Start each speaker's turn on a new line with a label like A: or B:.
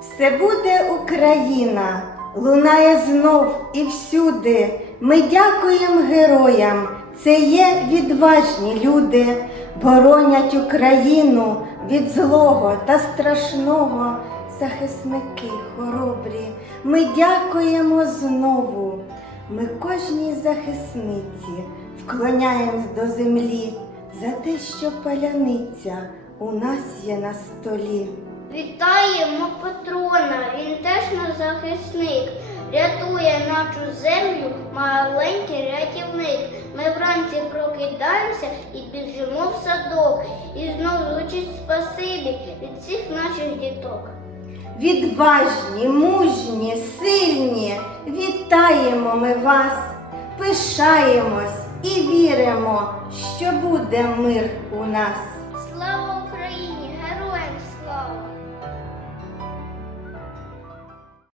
A: Все буде Україна, лунає знов і всюди. Ми дякуємо героям, це є відважні люди, боронять Україну від злого та страшного. Захисники хоробрі, ми дякуємо знову. Ми кожній захисниці вклоняємось до землі за те, що паляниця у нас є на столі.
B: Вітаємо патрона, він теж наш захисник. Рятує нашу землю маленький рятівник. Ми вранці прокидаємося і біжимо в садок. І знов звучить спасибі від всіх наших діток.
A: Відважні, мужні, сильні, вітаємо ми вас, пишаємось і віримо, що буде мир у нас.